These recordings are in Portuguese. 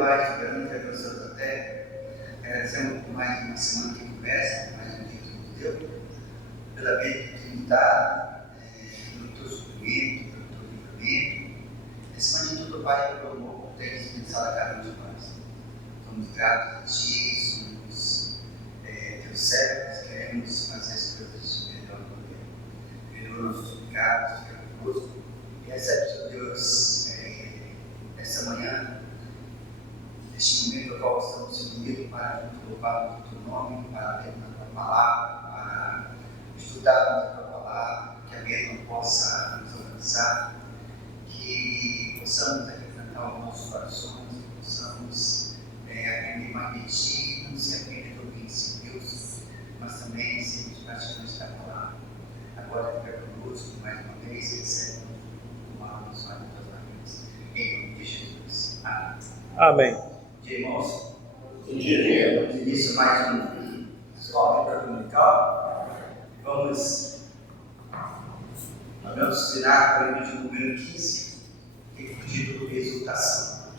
Pai, soberano que é Deus da terra, agradecemos por mais uma semana de conversa, mais um dia que nos deu, pela vida que tu nos dá, pelo teu suprimento, pelo teu livramento. Acima de tudo, Pai, pelo amor que tens dispensado a cada um de nós. Somos gratos a Ti, somos teus servos, queremos fazer as coisas melhor do que perdoa nossos pecados, fica conosco e recebe, Senhor Deus, essa manhã, neste momento no qual estamos se unidos para louvar o teu nome, para ler a tua palavra, para estudarmos a tua palavra, que a mesma possa nos alcançar, que possamos acrescentar os nossos corações, que possamos aprender mais de ti, não se aprender do que ensinou Deus, mas também sermos praticantes da palavra. Agora fica conosco mais uma vez, recebe uma abençoada das tuas mãos. Em nome de Jesus. Amém. Amém. Irmãos, damos início a mais um escola para comunicar. Vamos estudar para o vídeo número 15, que é o título Exultação.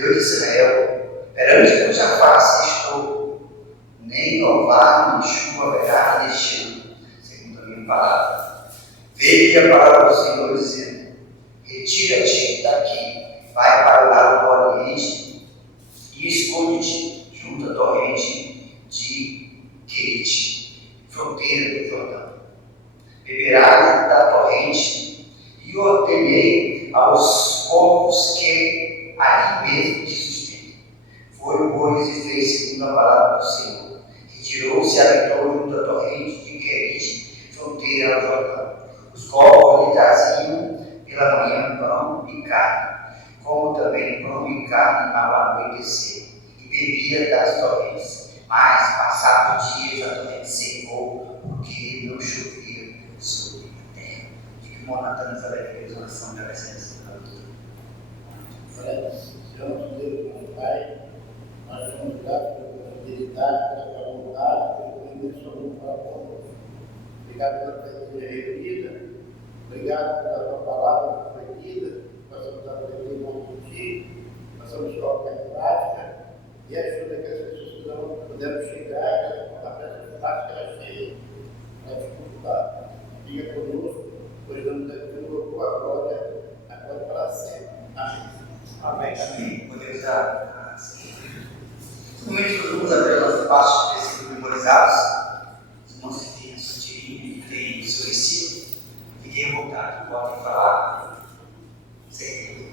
Deus de Israel, Perante cuja face estou, nem orvalho nem chuva haverá neste ano, segundo a minha palavra. Veio a palavra do Senhor dizendo: retira-te daqui, vai para o lado do Oriente e esconde-te junto à torrente de Querite, fronteira do Jordão. Beberás da torrente, e ordenei aos povos que ali mesmo te sustentem. Foi, pois, e fez segundo a palavra do Senhor. Retirou-se e habitou junto à torrente de Querite, fronteira ao Jordão. Os povos lhe traziam pela manhã pão e carne, como também pão e carne ao anoitecer, e bebia das torrentes. Mas, passados dias, a torrente secou, porque não chovia sobre a terra. De que modo Natan sabe que a oração já vai ser essa luta? Senhor Deus, nosso Pai, nós somos gratos pela fidelidade, pela tua vontade, pelo conhecimento sobre para conosco. Obrigado pela tua igreja reunida, obrigado pela tua palavra que foi lida, possamos aprender muito de ti, possamos colocar em prática e ajuda que as pessoas que não puderam chegar a essa prática que ela fez, na dificuldade. Fica conosco, pois damos aqui a tua glória, agora para sempre. Amém. Amém. Amém. Podemos dar no momento que vamos abrir a nossa parte de versículos memorizados. Os irmãos que têm a sua tirinha, que têm o seu ensino, fiquem à vontade, podem falar. Sim.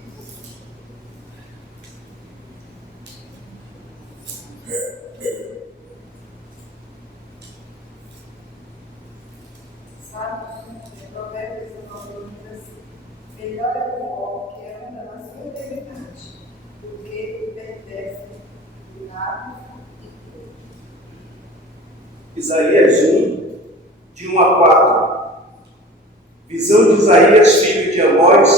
Provérbios 19 diz assim: melhor é o homem que anda na sua integridade do que o perverso do nada e tudo. Isaías 1, de 1 a 4. Visão de Isaías, filho de Amós,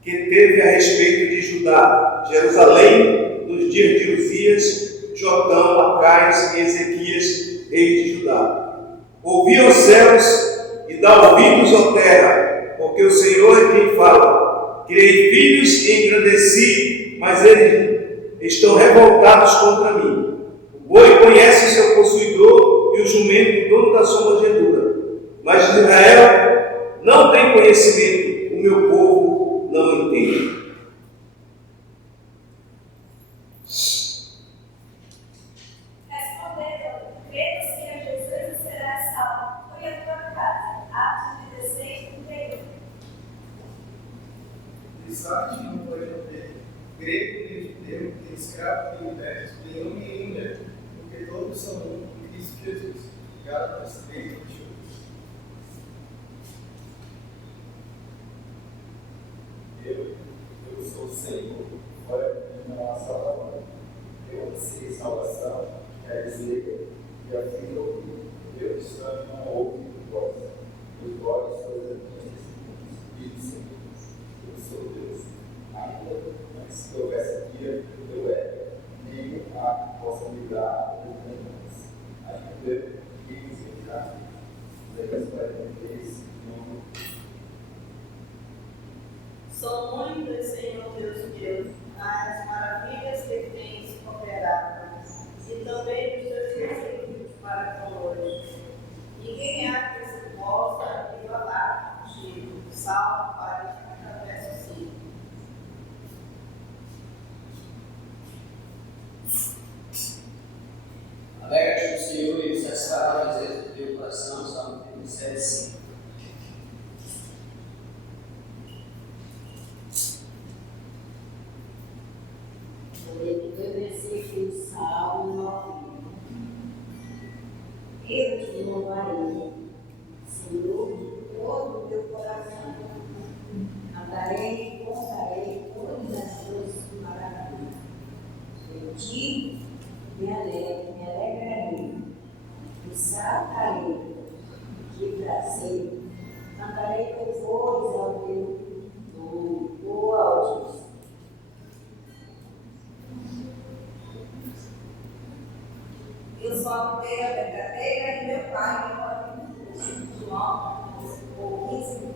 que teve a respeito de Judá, Jerusalém, nos dias de Uzias, Jotão, Acaias e Ezequias, reis de Judá. Ouvi, ó céus, e dá ouvidos, ó terra, porque o Senhor é quem fala. Criei filhos e engrandeci, mas eles estão revoltados contra mim. O boi conhece o seu possuidor e o jumento o dono da sua manjedoura. Mas Israel não tem conhecimento, o meu povo não entende. Sabe que não pode haver grego nem judeu, nem escravo nem liberto, nem homem nem mulher, porque todos são um em Cristo Jesus. Gálatas 3:28. Eu sou o Senhor, olha não há salvação. Eu ansiei salvação, quer dizer, que a fim do eu estando não ouve voz. Os vós sois anjos e discípulos. Eu sou Deus. Ainda antes que houvesse dia, eu era. Nenhum ato possa livrar do demônios. Ainda vivos em carne. Deus vai viver esse nome. São muitas, Senhor Deus meu, as maravilhas que tens operado, e também os teus desígnios para conosco. Ninguém há que se possa igualar contigo. Salmo 40, verso 5. Alegra-te no Senhor e satisfará o desejo do teu coração. Salmo 37, 5. Eu te louvarei, Senhor, todo o teu coração. Cantarei e contarei todas as tuas maravilhas. Em ti me alegrarei, me saltarei de prazer. Cantarei louvores ao teu nome, o Altíssimo. Eu sou a videira verdadeira e meu pai mora em mim. João 15.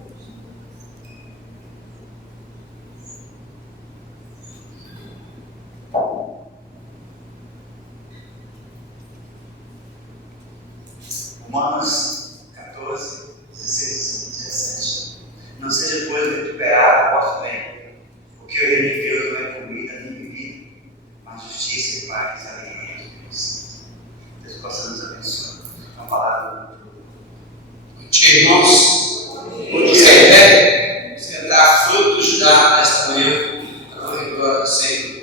Romanos 14, 16 e 17. Não seja, pois, vituperado o vosso bem, porque o reino de Deus não é comida nem bebida, mas justiça e paz e alegria de Deus. Deus possa nos abençoar. Uma palavra Contigo, irmãos. Você quer sentar frutos da nesta manhã, a glória do Senhor.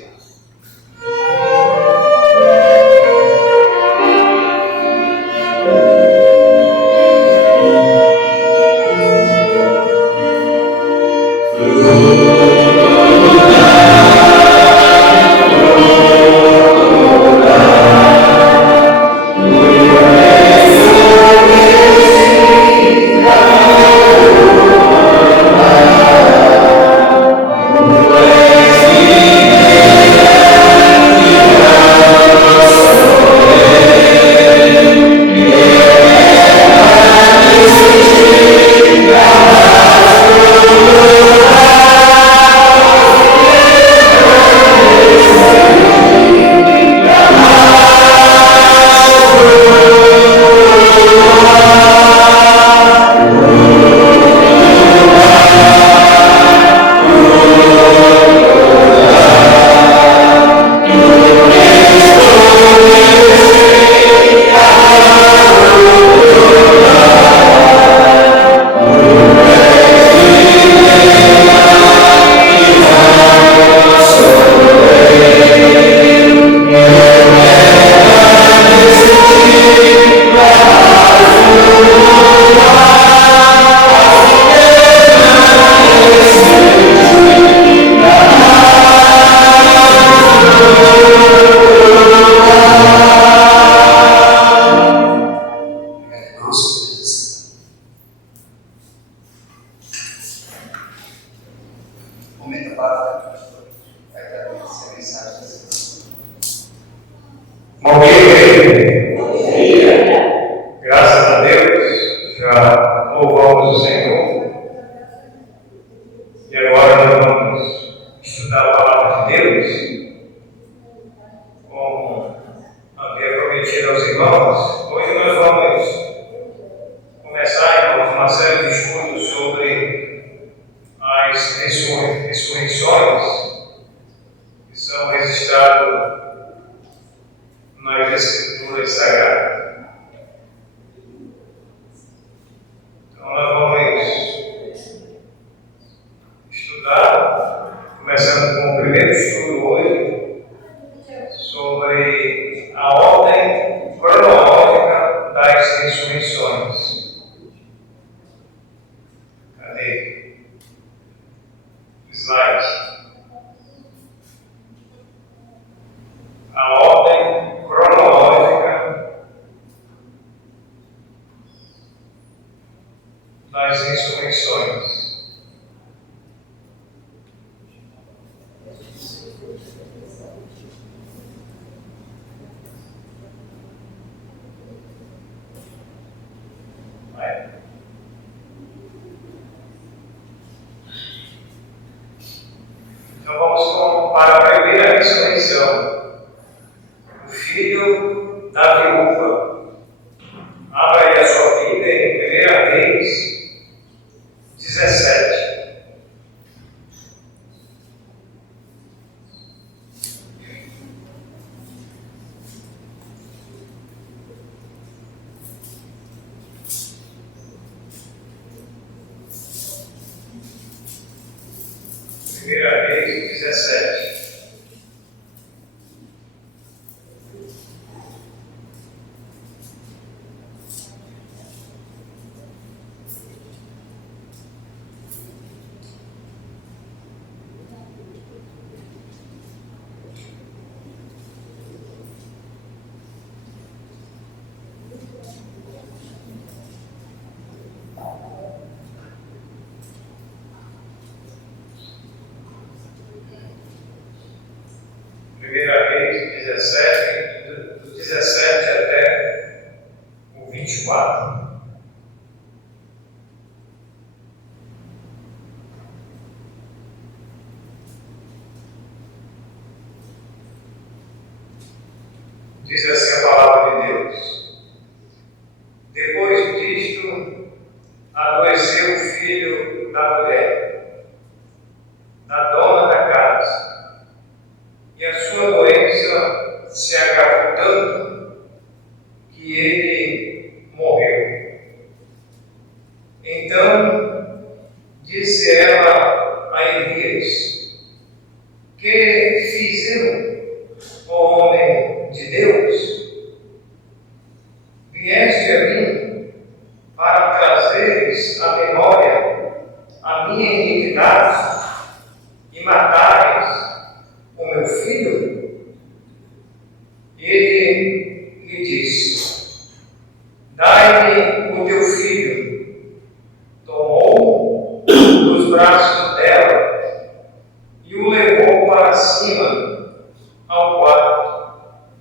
momento para o pastor. Vai trazer a mensagem da semana. Bom dia. Graças a Deus, já louvamos o Senhor. E agora nós vamos estudar a palavra de Deus. Como havia prometido aos irmãos, hoje nós vamos começar, irmãos, uma série de estudos sobre as ressurreições que são registradas nas Escrituras Sagradas. Então nós vamos estudar, começando com o primeiro estudo hoje, sobre a ordem cronológica das ressurreições. Cadê? Slide. A ordem cronológica das ressurreições. Vai. Então vamos para a primeira ressurreição. O filho da viúva. Abra aí a sua Bíblia em 1 Reis 17. Primeira Reis 17. Primeira Reis 17, do 17 até o 24. Diz assim a palavra de Deus. Depois que fiz eu, ó homem de Deus? Vieste a mim para trazeres à memória a minha iniquidade e matares o meu filho? Ele lhe disse: dai-me o teu filho. Tomou dos braços dela e o levou para cima ao quarto,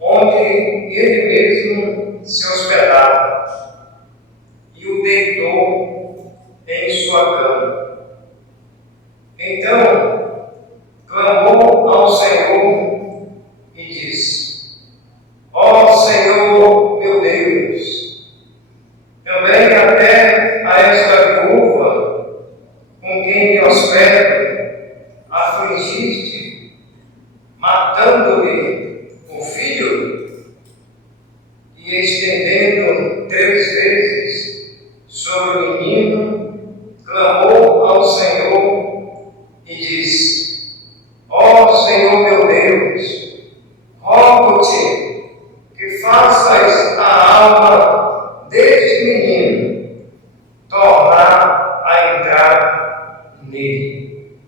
onde ele mesmo se hospedava, e o deitou em sua cama. Então clamou ao Senhor e disse: ó Senhor meu Deus, também até a esta viúva com quem me hospedo afligiste, matando-lhe o filho? E estendendo 3 vezes sobre o menino, clamou ao Senhor e disse: ó Senhor meu Deus, rogo-te que faças a alma deste menino tornar a entrar nele.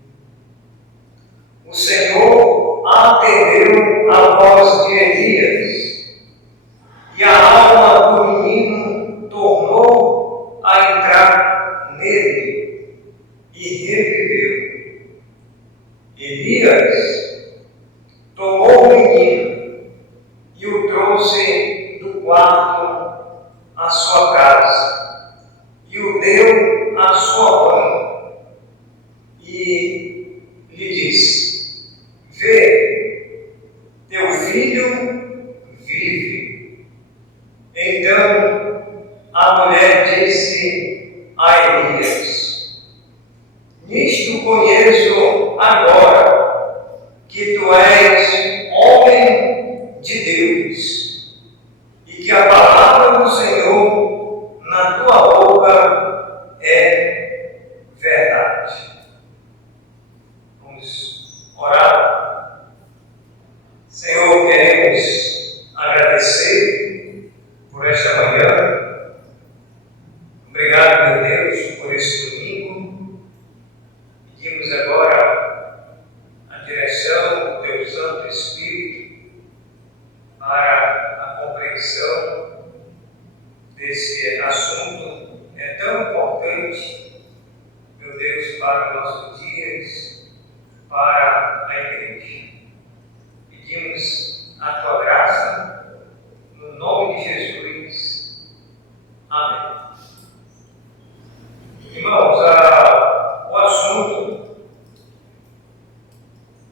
O Senhor atendeu a voz de Elias, e a alma do menino tornou a entrar nele e reviveu. Elias tomou o menino e o trouxe do quarto à sua casa e o deu à sua mãe e lhe disse: vê, teu filho vive. Então a mulher disse a Elias: nisto conheço agora que tu és homem de Deus, e que a palavra do Senhor na tua boca é verdade. Vamos orar. Senhor, queremos agradecer por esta manhã. Obrigado, meu Deus, por esse domingo. Pedimos agora a direção do Teu Santo Espírito para a compreensão desse assunto tão importante, meu Deus, para os nossos dias, para a igreja. Pedimos a Tua graça, no nome de Jesus. Amém. Irmãos, o assunto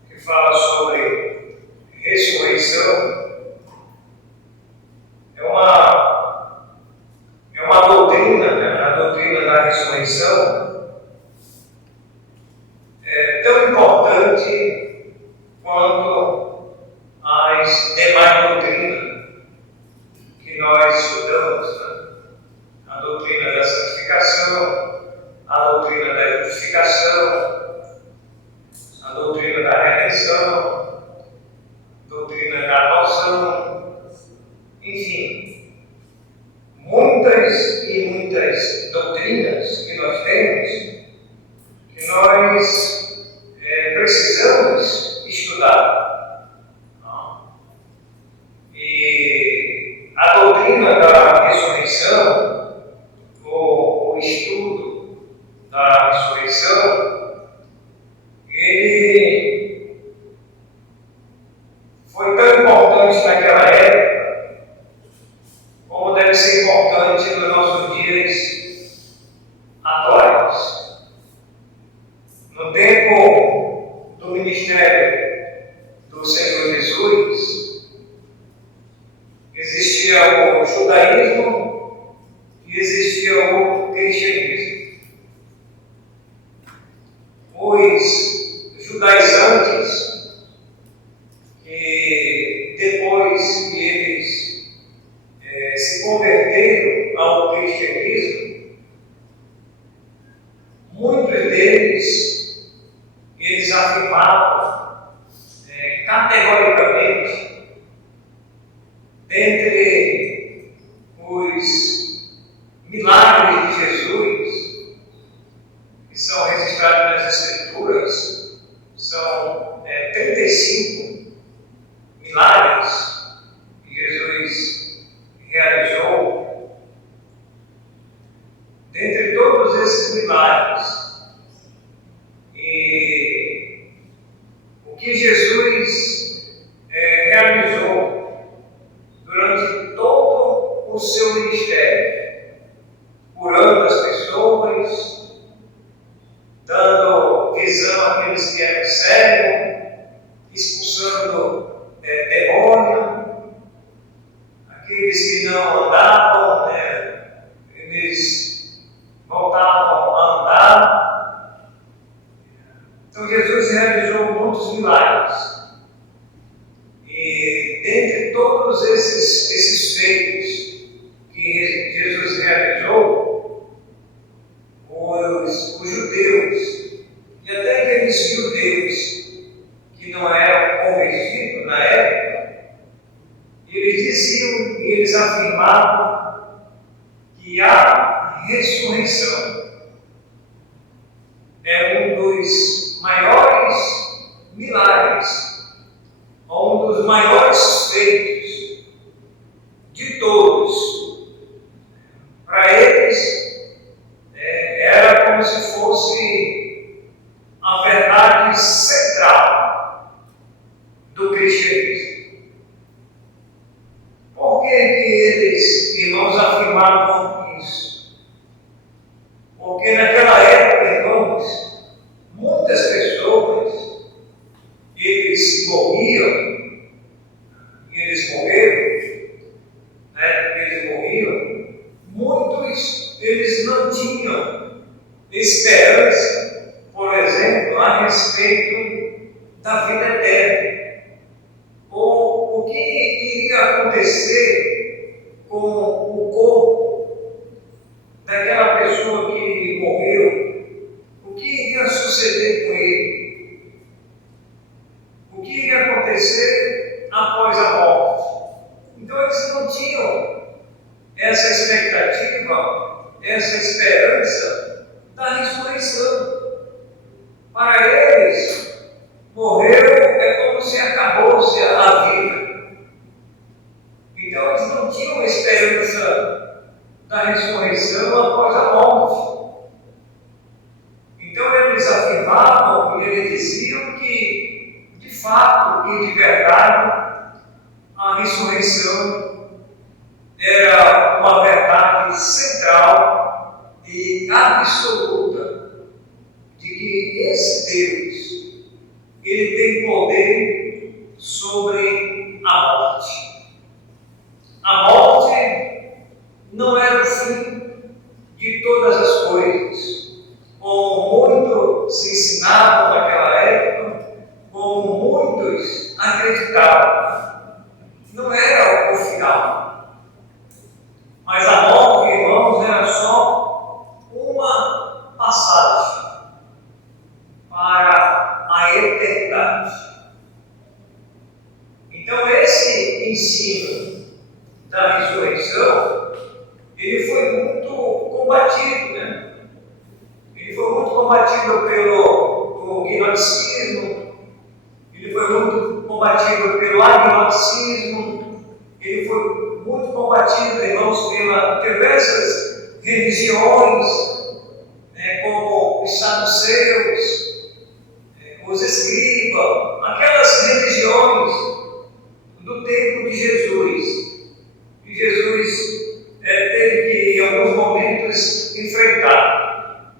que fala sobre ressurreição é uma doutrina, né? A doutrina da ressurreição é tão importante quanto as demais doutrinas que nós estudamos, né? A doutrina da santificação, a doutrina da justificação, a doutrina da redenção, a doutrina da adoção, enfim, muitas e muitas doutrinas que nós temos, que nós precisamos estudar. E a doutrina da ressurreição, o estudo da ressurreição, ele foi tão importante naquela época, como deve ser importante nos nossos dias atuais. No tempo do ministério do Senhor Jesus, existia o judaísmo e existia o cristianismo. Os judaizantes, que depois que eles se converteram ao cristianismo, muitos deles, eles afirmavam 35 milagres que Jesus realizou. Dentre todos esses milagres, e o que Jesus realizou durante todo o seu ministério, curando as pessoas, dando visão àqueles que eram cegos, expulsando demônio, aqueles que não andavam, eles voltavam a andar. Então Jesus realizou muitos milagres. E dentre todos esses feitos que Jesus realizou, os judeus, e até aqueles judeus que não eram convertidos na época, eles diziam e eles afirmavam que a ressurreição é um dos maiores milagres, um dos maiores feitos de todos. Para eles, era como se fosse a verdade central do cristianismo. Por que eles, irmãos, afirmavam isso? Porque naquela época, irmãos, muitas pessoas, eles morriam, e eles morreram, eles morriam, muitos, eles não tinham esperança, por exemplo, a respeito da vida eterna, ou o que iria acontecer com o corpo daquela pessoa que morreu, o que iria suceder com ele, o que iria acontecer após a morte. Então eles não tinham essa expectativa, essa esperança da ressurreição. Para eles, morreu é como se acabou-se a vida. Então eles não tinham esperança da ressurreição após a morte. Então eles afirmavam e eles diziam que, de fato e de verdade, a ressurreição era uma verdade central e absoluta de que esse Deus, ele tem poder sobre a morte. A morte não era o fim de todas as coisas, como muito se ensinava naquela época, como muitos acreditavam. Não era o final. Mas a morte, irmãos, era só uma passagem para a eternidade. Então esse ensino da ressurreição, ele foi muito combatido, né? Ele foi muito combatido pelo gnosticismo, ele foi muito combatido pelo agnosticismo, ele foi muito combatido, irmãos, pelas diversas religiões, como os saduceus, os escribas, aquelas religiões do tempo de Jesus. E Jesus teve que, em alguns momentos, enfrentar.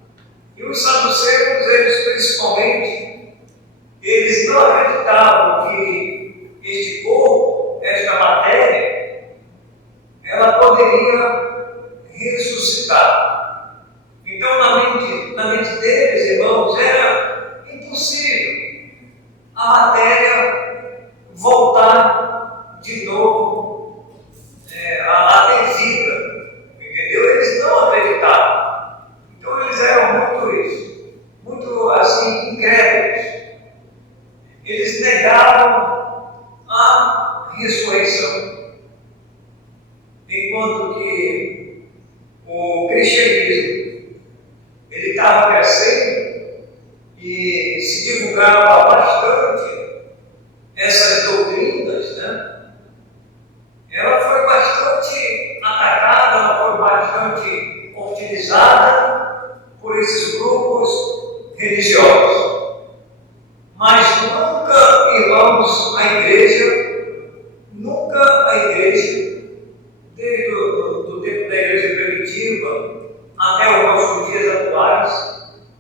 E os saduceus, eles principalmente, eles não acreditavam que este corpo, esta matéria, ela poderia ressuscitar. Então, na mente deles, irmãos, era impossível a matéria voltar de novo a ter vida, entendeu? Eles não acreditavam. Então, eles eram muito assim, incrédulos. Eles negavam a ressurreição. Enquanto que o cristianismo ele estava crescendo e se divulgava bastante essas doutrinas, né, ela foi bastante atacada, ela foi bastante utilizada por esses grupos religiosos. Mas nunca, irmãos, a igreja, desde o tempo da igreja primitiva até os nossos dias atuais,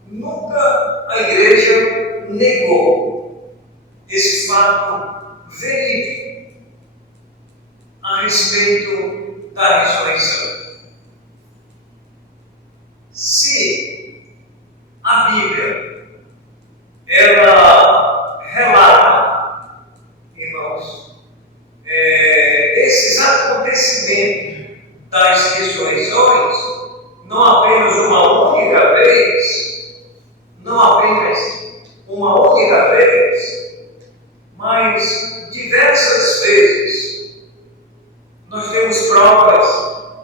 nunca a igreja negou esse fato verídico a respeito da ressurreição. Se a Bíblia ela relata, irmãos, esses acontecimentos das ressurreições, não apenas uma única vez, mas diversas vezes, nós temos provas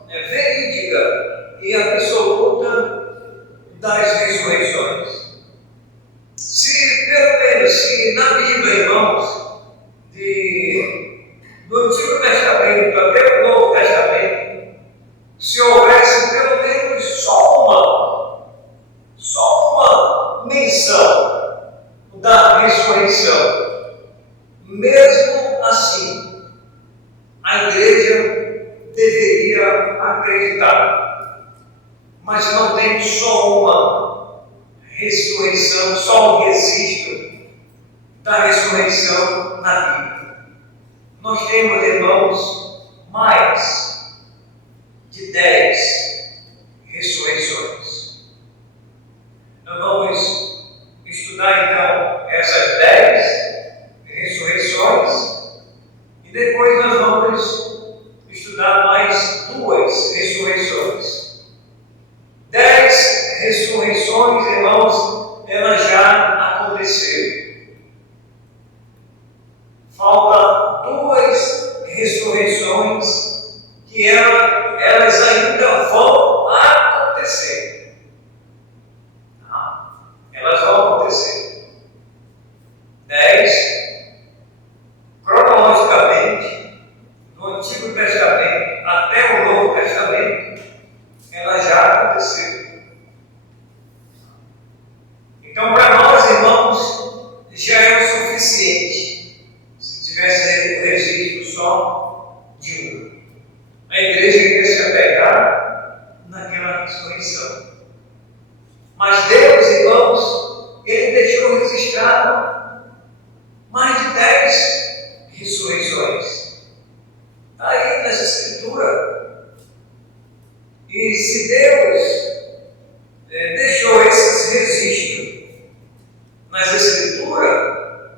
verídicas e absolutas das ressurreições. Se na Bíblia, irmãos, do Antigo Testamento até o Novo Testamento, se houvesse pelo menos só uma menção da ressurreição, mesmo assim, a igreja deveria acreditar. Mas não tem só uma ressurreição, só um registro da ressurreição na Bíblia. Nós temos, irmãos, mais de 10 ressurreições. Nós vamos estudar então essas 10 ressurreições e depois nós vamos estudar mais 2 ressurreições. 10 ressurreições, irmãos, elas já aconteceram. Falta 2 ressurreições que elas ainda vão acontecer. Elas vão acontecer. 10, cronologicamente, do Antigo Testamento até o Novo Testamento, elas já aconteceram. Então, para nós, irmãos, já é o suficiente se tivesse o registro só de uma. A igreja iria se apegar naquela ressurreição. Mas Deus, irmãos, Ele deixou registrado mais de 10 ressurreições. Está aí nessa Escritura. E se Deus deixou esses registros nas Escrituras,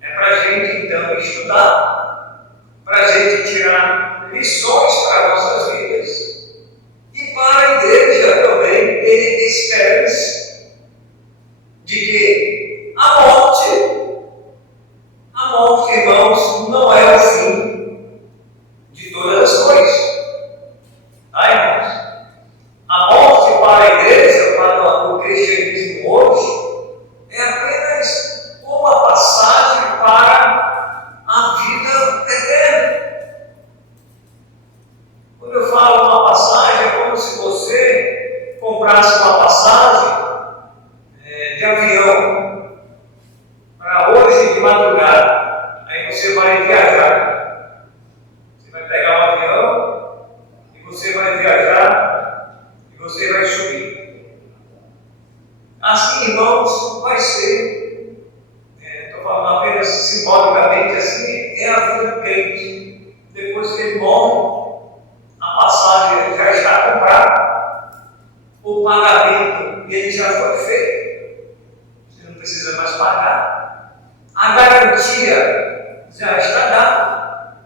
é para a gente então estudar, para a gente tirar lições para nossas vidas e para a igreja também ter esperança de que a morte, irmãos, não é o fim de todas as coisas. Tá, irmãos? A morte para a igreja, para o cristianismo hoje, é apenas uma passagem para a vida eterna. Quando eu falo uma passagem, é como se você comprasse uma passagem de avião para hoje de madrugada. Aí você vai viajar. Você vai pegar um avião e você vai viajar e você vai subir. Assim, irmãos, vai ser. Estou falando apenas simbolicamente assim, é a vida do crente. Depois que ele morre, a passagem já está comprada, o pagamento ele já foi feito. Você não precisa mais pagar. A garantia já está dada.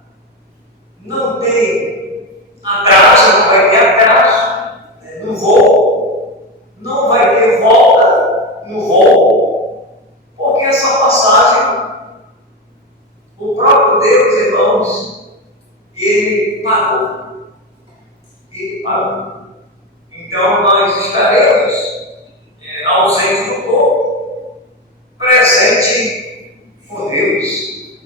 Não tem atraso, não vai ter atraso no voo. Não vai ter volta no voo. Porque essa passagem, o próprio Deus, irmãos, Ele pagou. Ele pagou. Então nós estaremos ausentes do corpo, presente com Deus.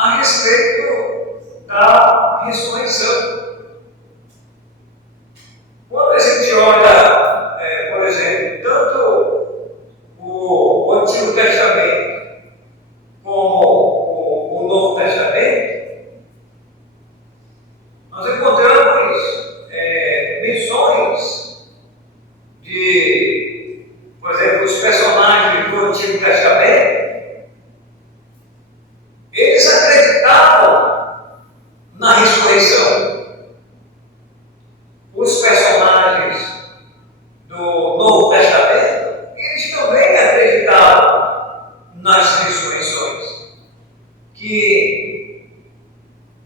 a respeito da ressurreição. Quando a gente olha, por exemplo, tanto o Antigo Testamento como o Novo Testamento, nós encontramos menções de, por exemplo, os personagens do Antigo Testamento. Eles acreditavam na ressurreição. Os personagens do Novo Testamento, eles também acreditavam nas ressurreições, que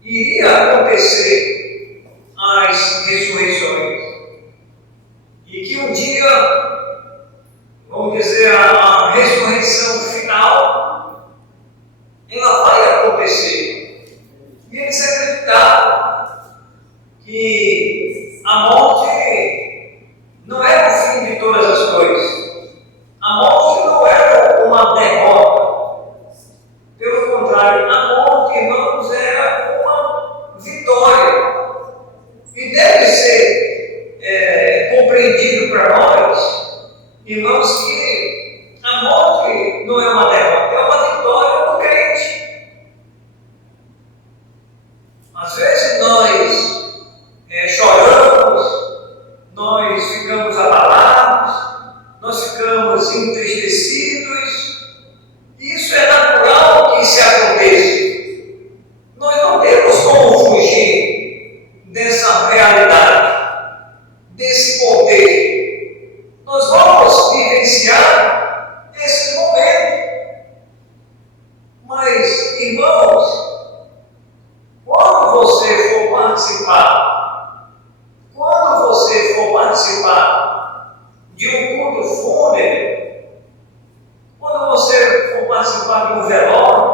iria acontecer as ressurreições, e que um dia, vamos dizer, a ressurreição final, ela vai acontecer. E eles acreditavam que a morte não era o fim de todas as coisas. A morte não era uma derrota. Pelo contrário, a morte, irmãos, era uma vitória. E deve ser compreendido para nós, irmãos, que a morte não é uma derrota, é uma vitória do crente. Às vezes nós choramos, nós ficamos abalados, nós ficamos entristecidos. Isso é natural que isso aconteça. Nós não temos como fugir dessa realidade, desse contexto. Nós vamos vivenciar esse momento. Mas, irmãos, quando você for participar de um culto fúnebre, quando você for participar de um velório,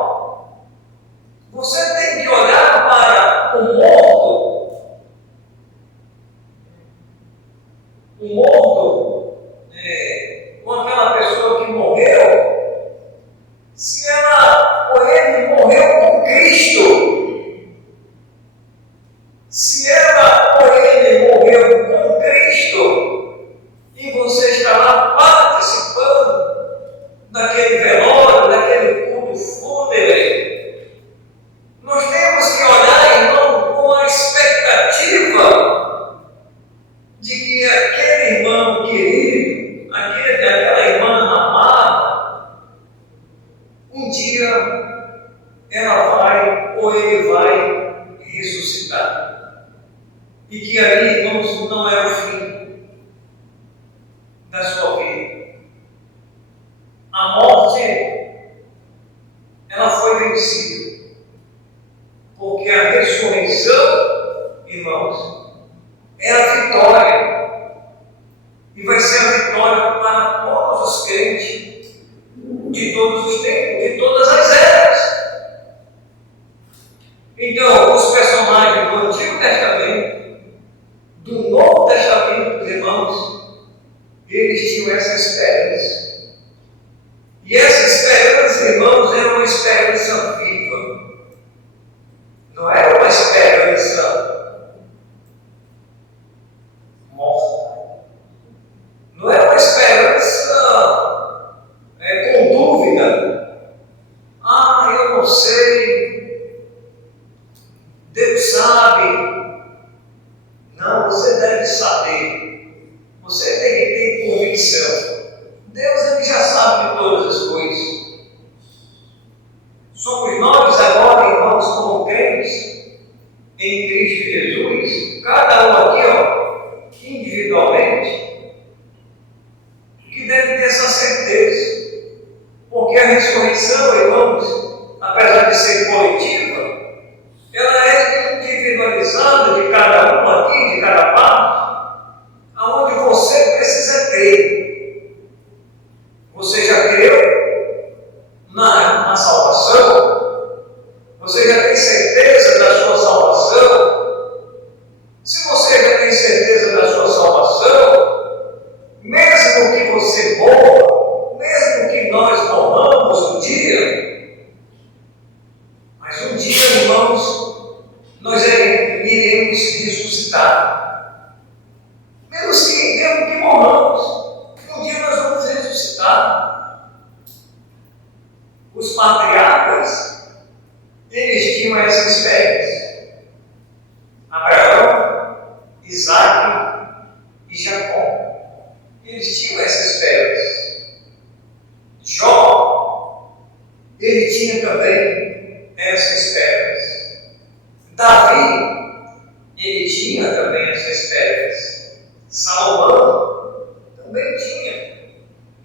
você tem que olhar para o morto. O morto, com aquela pessoa que morreu, se ela ou ele morreu com Cristo, se ela ou ele morreu com Cristo, e você está lá participando daquele velório, daquele culto fúnebre, nós temos que olhar, irmão, com a expectativa de que aquele irmão querido, aquela irmã amada, um dia ela vai ou ele vai ressuscitar. E que ali, irmãos, não é o fim da sua vida. A morte, ela foi vencida. Porque a ressurreição, irmãos, é a vitória. E vai ser a vitória para todos os crentes, de todos os tempos, de todas as eras. Então, os personagens do Antigo Testamento, do Novo Testamento, irmãos, eles tinham essa esperança. E essa esperança, irmãos, era uma esperança viva. Não era uma esperança morta. Não era uma esperança com dúvida. Eu não sei. Deus sabe. Não, você deve saber. Você tem que ter convicção. Deus, ele já sabe de todas as coisas. Somos nós agora, irmãos, como crentes em Cristo Jesus, cada um aqui, individualmente, que deve ter essa certeza. Porque a ressurreição, irmãos, apesar de ser coletiva, ela é individualizada de cada um aqui, de cada parte, aonde você precisa crer. Você já creu na salvação? Você já tem certeza da sua salvação? Se você já tem certeza da sua salvação, mesmo que você morra, mesmo que nós morramos um dia, a Mas um dia, irmãos, nós iremos ressuscitar. Mesmo que morramos, um dia nós vamos ressuscitar. Os patriarcas, eles tinham essas férias. Abraão, Isaac e Jacó. Eles tinham essas férias. Jó, ele tinha também essas férias. Davi, ele tinha também essas férias. Salomão também tinha.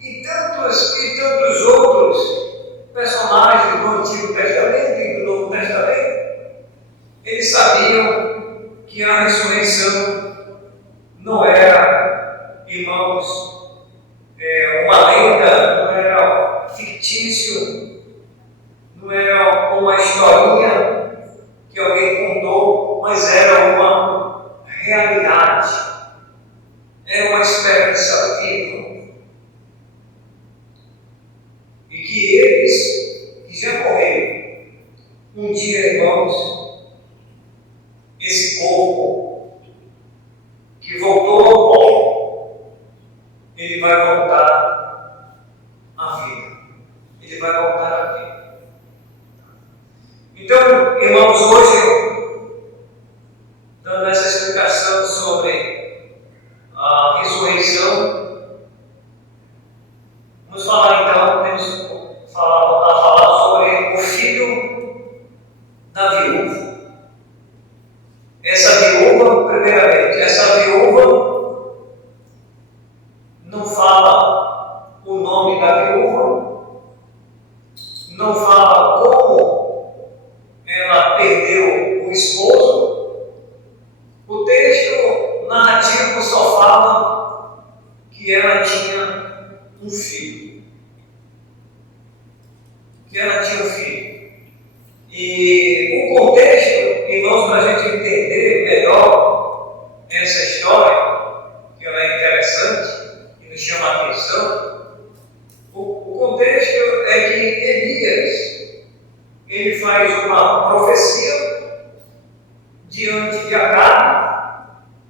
E tantos outros personagens do Antigo Testamento e do Novo Testamento, eles sabiam que a ressurreição não era, irmãos, uma lenda, não era fictício, não era uma historinha que alguém contou, mas era uma realidade, era uma esperança viva. E que eles, que já morreram, um dia, irmãos, esse corpo que voltou ao pó, ele vai voltar à vida. Ele vai voltar à vida. Então, irmãos, hoje, dando essa explicação sobre a ressurreição, vamos falar então, voltar a falar sobre o filho da viúva. Essa viúva, primeiramente, essa viúva não fala o nome da viúva, não fala como ela perdeu o esposo. O texto narrativo só fala que ela tinha um filho. E o contexto, irmãos, para a gente entender melhor essa história, que ela é interessante e nos chama a atenção, o contexto é que Elias, ele faz uma profecia diante de Acabe.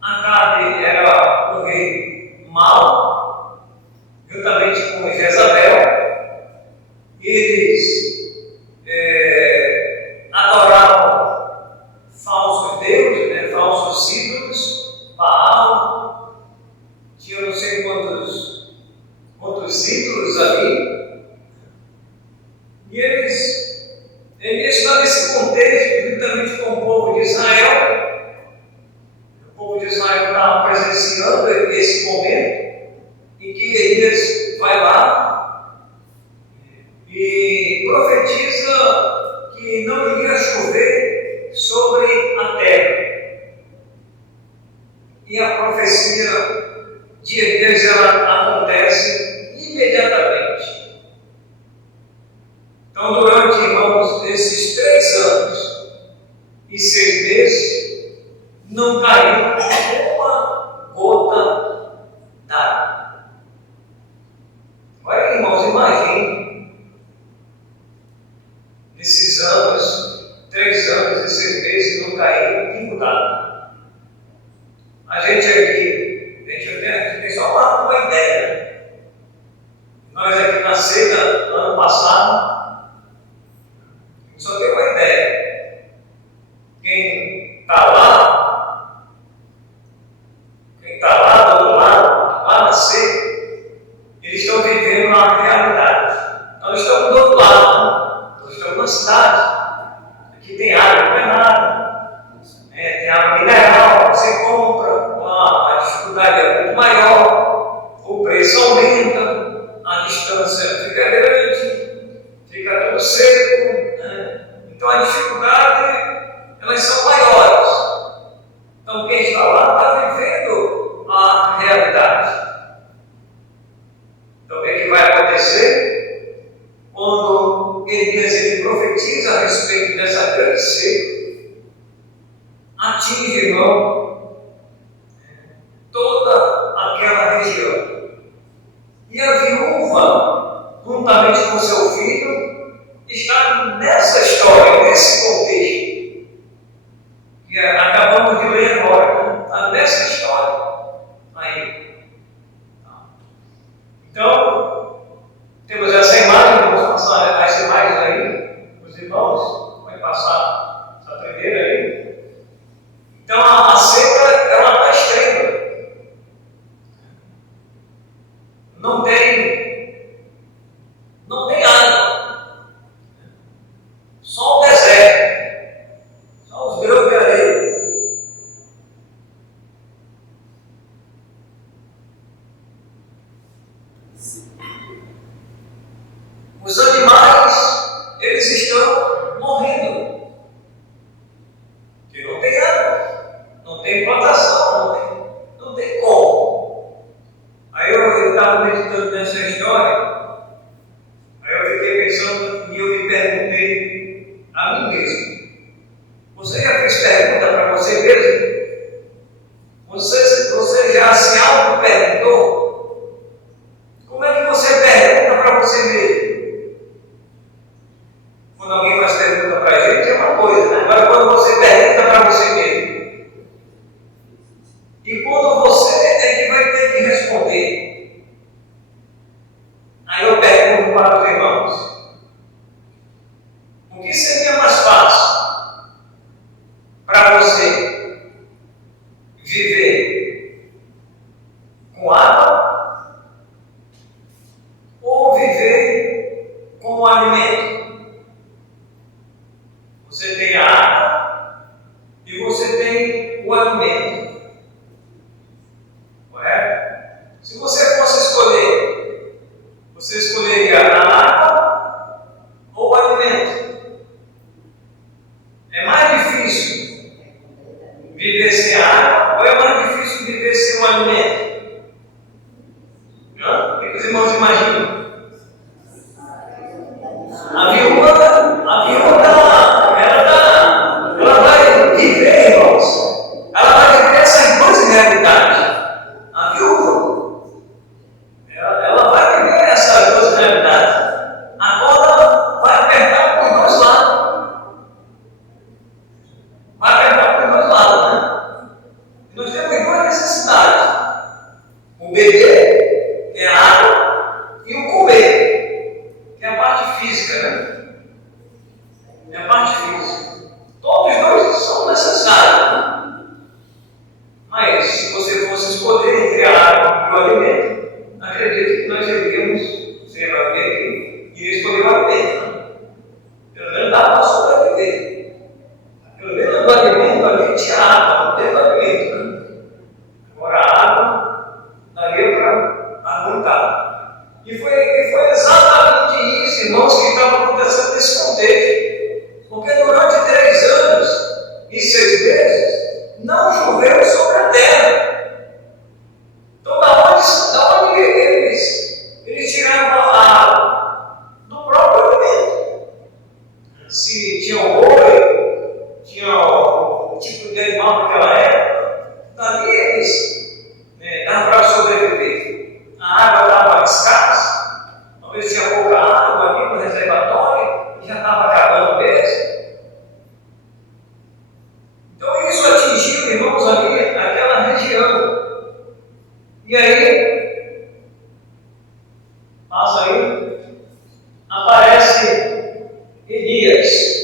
Acabe era um rei mau, juntamente com Jezabel. Eles adoravam falsos deuses, falsos ídolos, Baal, tinha não sei quantos ídolos ali. E Elias está nesse contexto, juntamente com o povo de Israel. O povo de Israel está presenciando esse momento em que Elias vai lá e profetiza que não iria chover sobre a terra. E a profecia de Elias ela acontece imediatamente. Então, durante, irmãos, esses 3 anos e 6 meses, não caiu uma gota d'água. Agora, irmãos, imagine nesses anos, 3 anos e 6 meses, não caiu um pingo d'água. A gente aqui, tem só uma ideia. Nós aqui na Seda, ano passado, só tem uma ideia. Quem está lá do outro lado, lá na Seda, eles estão vivendo uma realidade. Nós estamos do outro lado, nós estamos na cidade. Aqui tem água, não é nada. Tem água mineral, você compra, a dificuldade é muito maior, o preço aumenta, a distância fica grande, fica tudo seco. Então a dificuldade, elas são maiores. Então quem está lá está vivendo a realidade. Então o que é que vai acontecer? Quando Elias ele profetiza a respeito dessa grande seca, atinge, irmão, toda aquela região. E a viúva, juntamente com seu filho, está nessa história, nesse passar essa tremeira aí. Então a seca, ela está extrema. Não tem água. Só o deserto. Só os grãos de areia. Os animais, eles estão morrendo. Porque não tem água, não tem plantação, não tem como. Aí eu estava meditando nessa história, aí eu fiquei pensando e eu me perguntei a mim mesmo. Você já fez pergunta para você mesmo? Você já se auto-perguntou? Como é que você pergunta para você mesmo? Quando alguém faz pergunta para a gente é uma coisa, né? Agora quando você pergunta para você mesmo, e quando você é que vai ter que responder, aí eu pergunto para os irmãos, o que seria mais fácil para você viver com água ou viver com alimento? Você tem a água e você tem o alimento. Correto? Se você fosse escolher, você escolheria a água ou o alimento? É mais difícil viver sem água ou é mais difícil viver sem o alimento? Não? O que os irmãos imaginam? A viúva, ela vai viver, irmãos. Ela vai viver essas duas realidades. A viúva, ela vai viver essas duas realidades. Agora vai apertar por dois lados. Vai apertar por dois lados, né? E nós temos duas necessidades. O beber, que é a água, e o comer, que é a parte física, né? É a parte física. Todos os dois são necessários, né? Mas se você fosse escolher entre a água e o alimento, acredito que nós iríamos ser alguém que iria escolher o alimento, né? Pelo menos dá para sobreviver. Pelo menos do alimento ali tinha água, não teve alimento, né? Agora a água daria para aguentar. E foi exatamente isso, irmãos, que estava acontecendo nesse contexto. Porque durante 3 anos e 6 meses não choveu sobre a terra. Então, da onde eles tiraram a água? Do próprio alimento. Se tinha boi, tinha o tipo de animal naquela época, dali eles davam para sobreviver. A água estava escassa, talvez tinha pouca água ali no reservatório, e já estava acabando mesmo. Então isso atingiu, irmãos, ali, aquela região. E aí, passa aí, aparece Elias.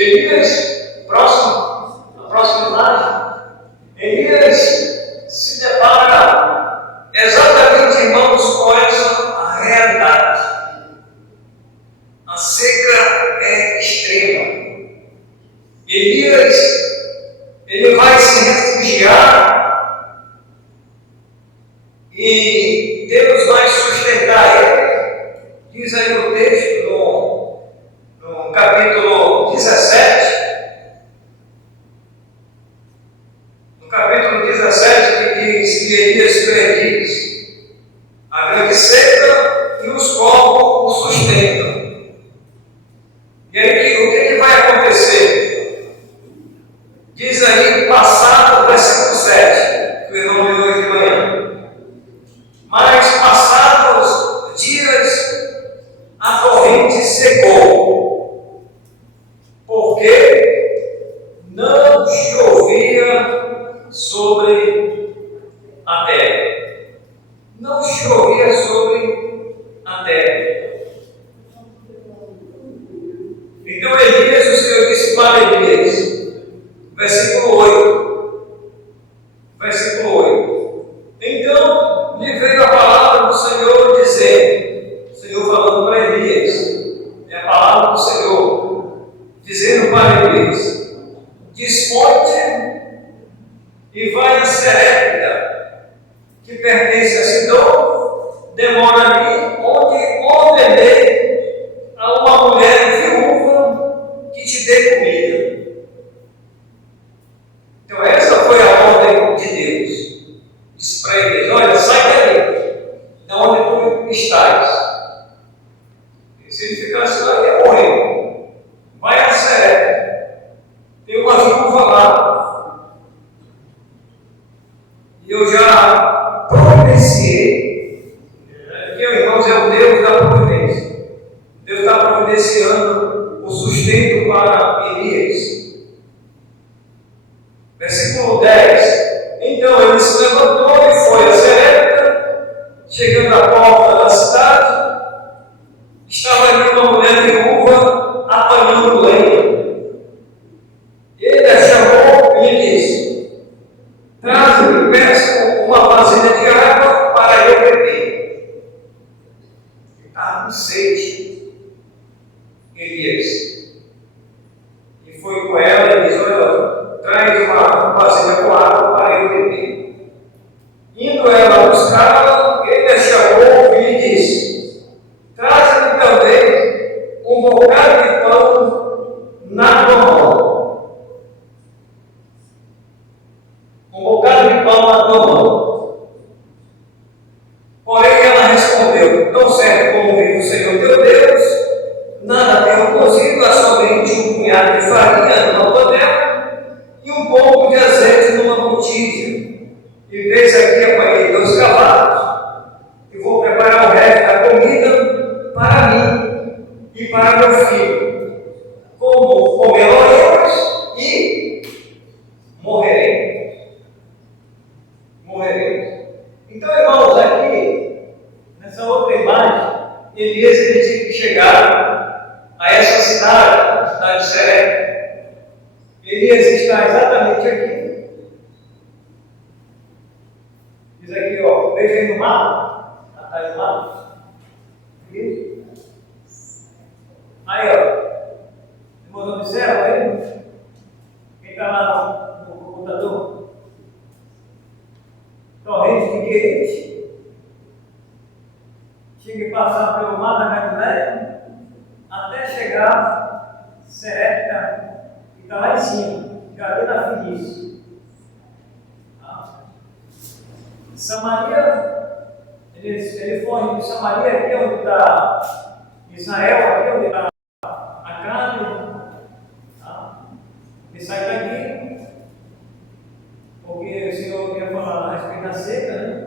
Elias, a próxima imagem. Elias se depara exatamente, irmãos, com essa realidade. A seca é extrema. Elias, ele vai se refugiar e Deus vai sustentar ele. Diz aí o texto no capítulo 17. No capítulo 17 que diz que Elias prediz a grande seca e os povos o sustentam. E aí o que vai acontecer? Diz aí, passado o versículo 7, que o irmão leu hoje de manhã. Mas passados dias, a corrente secou, porque não chovia sobre a terra. Não chovia sobre a terra. Então Elias, o Senhor disse para Elias, versículo 8. Versículo 8. Então lhe veio a palavra do Senhor dizendo, o Senhor falando para Elias, é a palavra do Senhor, dizendo para Elias, dispõe-te e vai a Serepta, que pertence a Sidom, demora ali, onde ordenei a uma mulher viúva que te dê comida. Então essa foi a ordem de Deus. Diz para eles, olha, sai dali, de onde tu estás. E se ele ficasse lá, ele ia morrer. Vai a Serepta, tem uma viúva lá. E eu já providenciei, porque irmãos é o Deus da providência. Deus está providenciando o sustento para Elias. Versículo 10. Então ele se levantou e foi a Serepta, chegando à porta da cidade, estava ali uma mulher viúva apanhando lenha. Ele a chamou e lhe disse, traze-me, peço uma vasilha de água para eu beber. Ele estava com sede, Elias. E foi com ela e disse, olha, traz uma vasilha com água para eu beber. Indo ela buscá-la, ele a chamou e lhe disse, traze-me também um bocado de pão na tua mão. Um bocado de pão na tua mão. Porém ela respondeu, tão certo como vive o Senhor teu Deus, nada tenho cozido, há somente um punhado de farinha numa panela e um pouco de azeite numa botija. E vês aqui apanhei 2 cavalos e vou preparar o resto da comida para mim e para meu filho. Como comeremos e morreremos. Então, irmãos, aqui, nessa outra imagem, Elias ele tinha que chegar a essa cidade, a cidade de Serepta. Elias está exatamente aqui. Diz aqui, ó, veja aí no mapa. Atrás do mapa. Aí, ó. Irmãos, observa aí. Quem está lá no computador? Torrente de Querite. Tinha que passar pelo mar da Galileia até chegar a Serepta, que está lá em cima, já ali na Fenícia. Samaria, ele foi de Samaria, aqui onde está Israel, aqui onde está Acabe. Ele sai daqui, porque o Senhor quer falar a respeito da seca, né?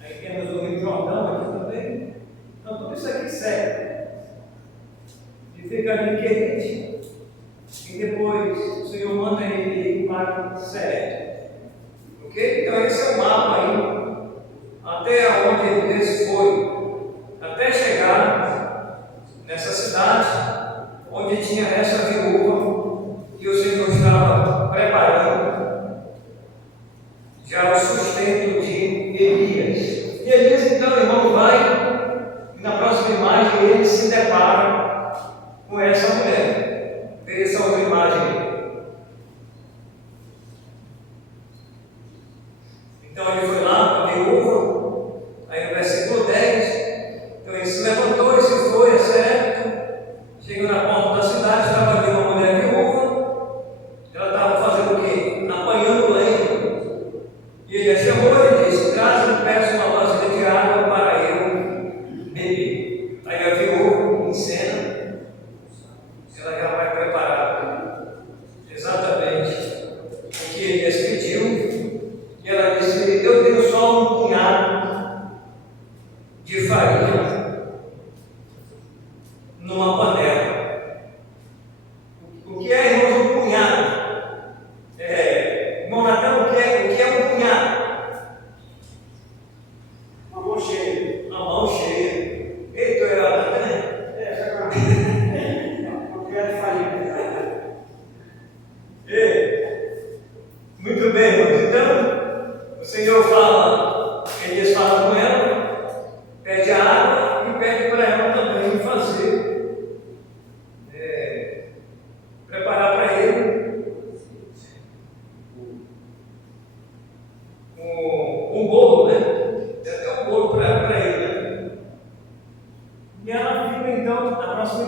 Aí temos o Rio Jordão aqui também. Então tudo isso aqui seca. Ele fica ali em Querite, e depois o Senhor manda ele ir para Serepta. Ok? Então esse é o mapa aí, até onde Elias foi, até chegar nessa cidade, onde tinha essa viúva, que o Senhor estava preparando já o sustento de Elias. E Elias, então, irmão, vai, e na próxima imagem ele se depara com essa mulher. Veja essa outra imagem aí. Então ele foi lá com a viúva, aí no versículo 10, então ele se levantou e se foi a Serepta, chegou na porta da cidade, estava ali uma mulher viúva, ela estava fazendo o quê? Apanhando lenha. E ele a chamou e disse, traz-me, peço uma vasilha de água para eu beber. Aí a viúva, em cena, ela já vai preparar exatamente o que Elias pediu. E ela disse, eu tenho só um punhado de farinha numa panela. O que é, irmãos, um punhado? Irmão Natan, o que é um punhado? Uma mão cheia. Uma mão cheia. Eita, Natan.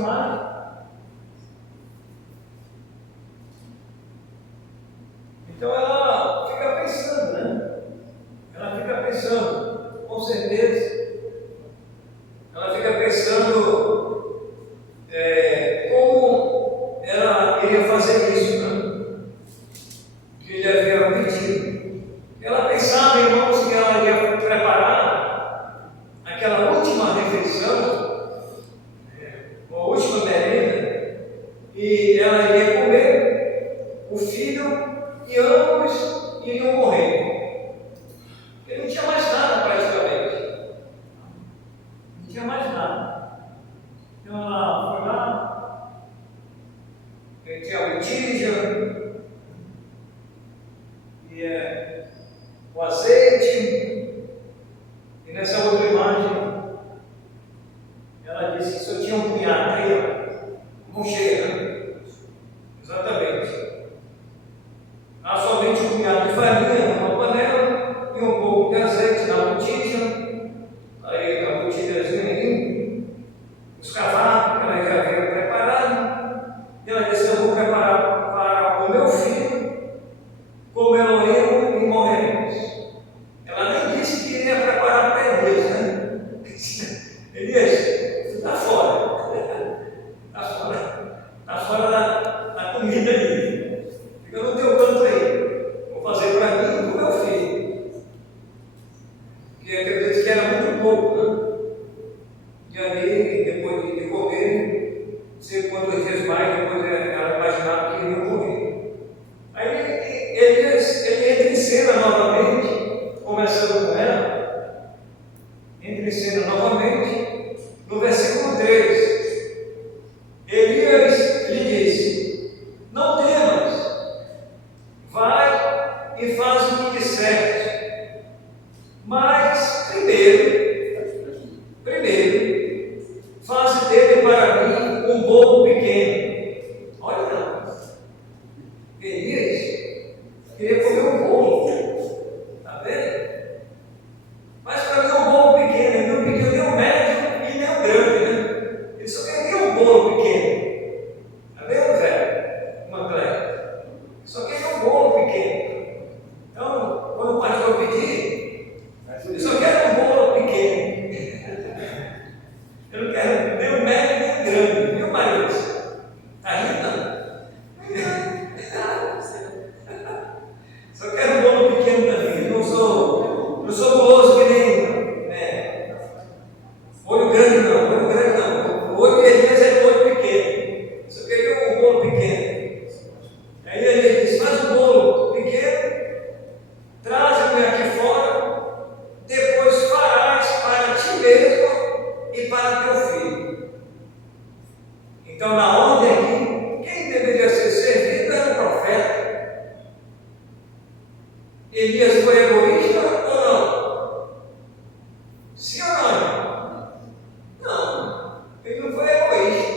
autoimagem. Então ela fica pensando, né? Ela fica pensando, com certeza. Ela fica pensando como ela iria fazer isso, né? Que ele havia pedido. Ela pensava, irmãos, que ela iria preparar aquela última refeição, a última merenda, e ela iria comer o filho e ambos iriam morrer. Ele não tinha mais nada praticamente. Não tinha mais nada. Então ela foi lá, tinha a botija, e o azeite, e nessa outra imagem ela disse que só tinha um punhado aí, mão cheia, né? Exatamente. Há somente um punhado de farinha numa panela e um pouco de azeite na botija. Aí a botijazinha aí, os cavalos que ela já havia preparado. E ela disse: eu vou preparar para o meu filho, comê-lo-eu e morreremos. Ela nem disse que iria preparar para Elias, né? Elias, você está fora. Está fora da comida ali. Fica no teu canto aí. Vou fazer para mim e para o meu filho. Que acredito que era muito pouco, né? E ali, depois de comer, sei quantos dias mais, depois ela imaginava que iria morrer. Aí ele entra em cena novamente, começando com ela, entra em cena novamente, no versículo 3. Elias lhe disse: não temas, vai e faz o que disseres, mas primeiro, faze dele para mim um bolo pequeno. Olha não, Elias queria comer um bolo, está vendo? Mas para mim um bolo pequeno, ele não pediu nem o médio e nem o grande, né? Ele só queria um bolo pequeno. Está vendo, velho? Uma atleta. Só queria um bolo pequeno. Então, quando o pastor pedir, eu só quero um bolo pequeno. Eu não quero nem o médio nem o grande, viu, Maria? Está rindo? Só quero um bolo pequeno também. Eu não sou guloso que nem olho grande não. O olho de Elias é olho pequeno. Só queria um bolo pequeno. Aí ele disse: faz um bolo pequeno, traz-me aqui fora, depois farás para ti mesmo e para teu filho. Então, na ordem aqui, quem deveria ser servido era o profeta. Elias foi egoísta ou não? Sim ou não? Não, ele não foi egoísta.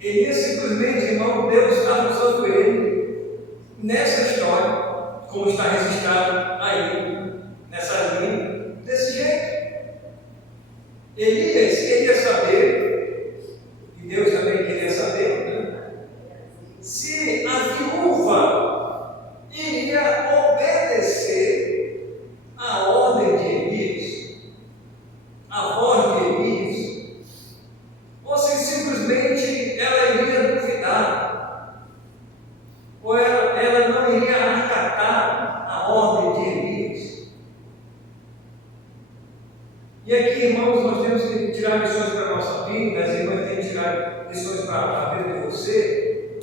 Elias simplesmente, irmão, Deus estava usando ele nessa história, como está registrado aí, nessa linha, desse jeito. Elias queria saber, e Deus também queria saber, né? Se a viúva iria obedecer à ordem de Elias, à voz de Elias, ou se simplesmente ela iria duvidar, ou ela não iria acatar a ordem de Elias. E aqui, irmãos, nós temos que tirar lições para a nossa vida, as irmãs têm que tirar lições para a vida de você.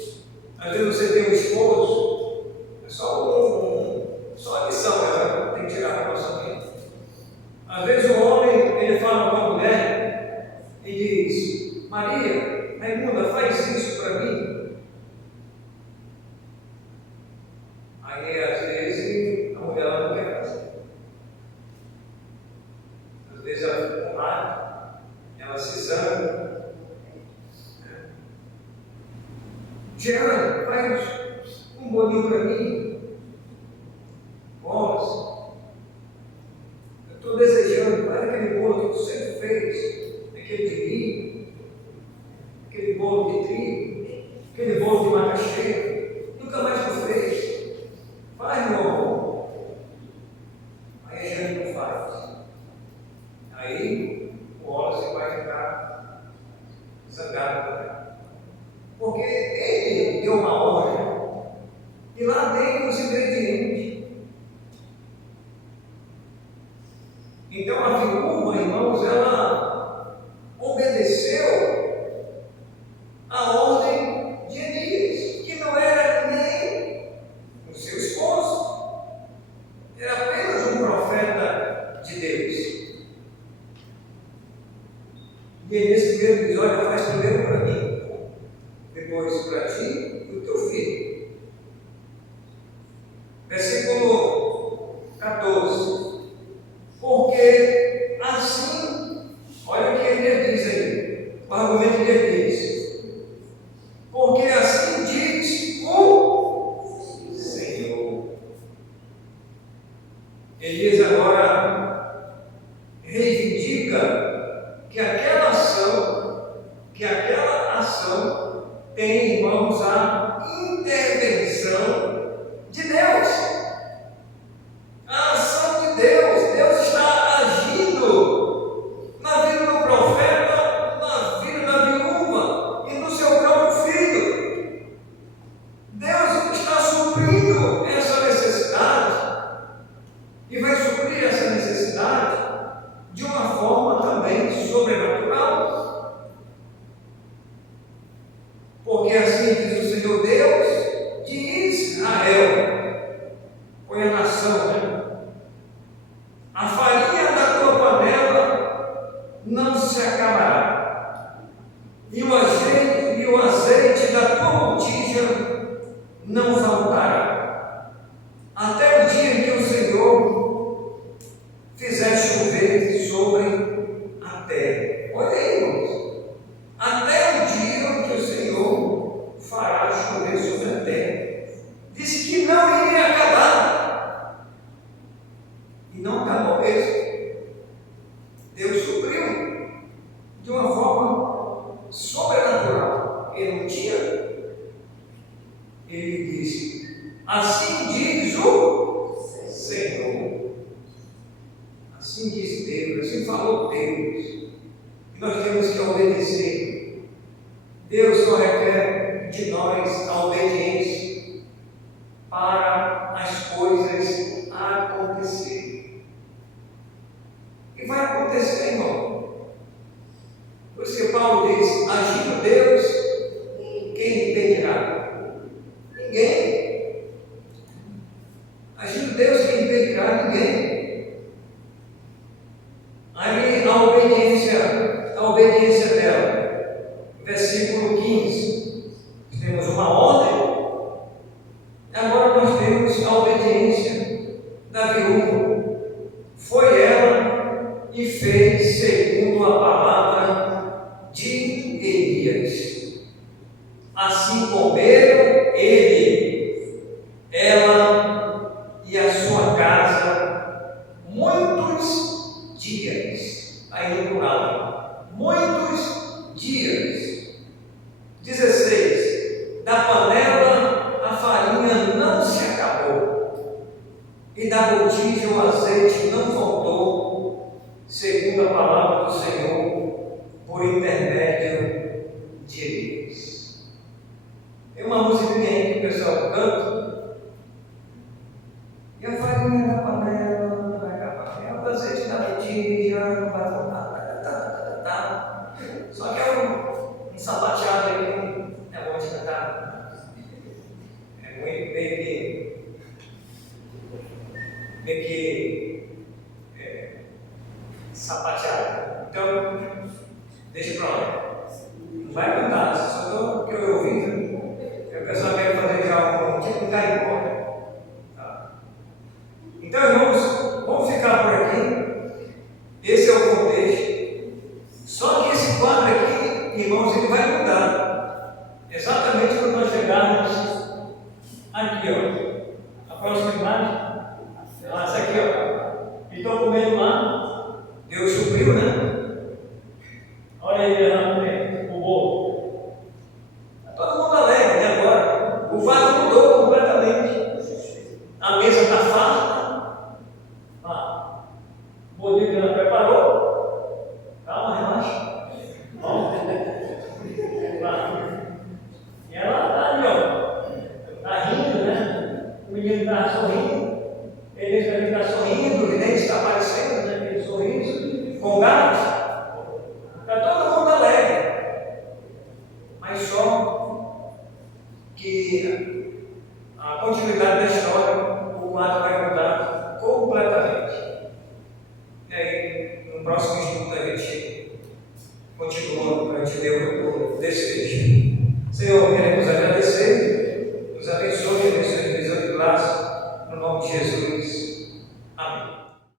Às vezes você tem um esposo, é só a lição, né? Tem que tirar para a nossa vida. Às vezes o homem, ele fala com a mulher e diz: Maria, Raimunda, faz isso para mim. Aí, às vezes, a mulher não quer fazer. Às vezes ela fica com raiva, ela se zanga. Jean, faz um bolinho para mim. Nossa, eu estou desejando, faz aquele bolo que você fez, aquele de milho, aquele aquele bolo de trigo, aquele bolo de macaxeira, nunca mais tu fez. Faz, meu amor. Aí a gente não faz. Aí o Wallace vai ficar zangado com ela. Porque ele deu uma ordem e lá tem os ingredientes. Então a viúva, irmãos, ela obedeceu a ordem de Elias, que não era nem o seu esposo, era apenas um profeta de Deus. E nesse primeiro episódio ela faz primeiro para mim, depois para ti e o teu filho. Versículo 14. Porque assim, olha o que ele diz aí, o argumento de Elias. Porque assim diz o Senhor. Elias agora reivindica que aquela ação tem, irmãos, a intervenção de Deus. A ação de Deus. Deus está agindo na vida do profeta, na vida da viúva e no seu próprio filho. Deus está suprindo essa necessidade e vai suprir essa necessidade de uma forma também sobrenatural. Porque assim diz o Senhor Deus de Israel, foi a nação, né? A farinha da tua panela não se acabará, e o azeite da tua botija não faltará, até o dia em que o Senhor fizer chover sobre a terra. Olha aí, irmãos, até o dia que o Senhor fará chover sobre a terra. Disse que não iria acabar. E não acabou mesmo. Deus supriu de uma forma sobrenatural. Ele um dia, ele disse, assim diz o Senhor. Assim diz Deus, assim falou Deus. E nós temos que obedecer. Deus só requer de nós a obediência para as coisas acontecerem. E vai acontecer, irmão. Por isso que Paulo diz, agindo Deus, quem impedirá? Ninguém. Agindo Deus, quem impedirá? Ninguém. Aí a obediência dela, versículo 15, temos uma ordem, agora nós temos a obediência da viúva. Foi ela e fez segundo a palavra de Elias. Assim comeram ele, ela e a sua casa muitos dias. Aí no plural, muitos dias. 16. Da panela a farinha não se acabou, e da botija o azeite não faltou, segundo a palavra do Senhor, por intermédio de Elias. Tem uma musiquinha aí que o pessoal canta, e a farinha da panela não vai acabar, e o azeite da botija não vai faltar. Só que é um sapateado aí, não é bom de cantar. É muito meio que sapateado. Então, deixa pra lá. Não vai cantar, só estou que eu ouvi. O pessoal quer fazer já um tipo de caipora. Tá? Então, irmãos, vamos ficar por aqui. Esse é o contexto. Só que esse quadro aqui, irmãos, ele vai mudar. Exatamente quando nós chegarmos aqui, ó. A próxima imagem. Essa aqui, ó. E estou comendo lá. Deus supriu, né? Olha aí, o bolo. no próximo estudo a gente continua para a gente ler o desse texto. Senhor, queremos agradecer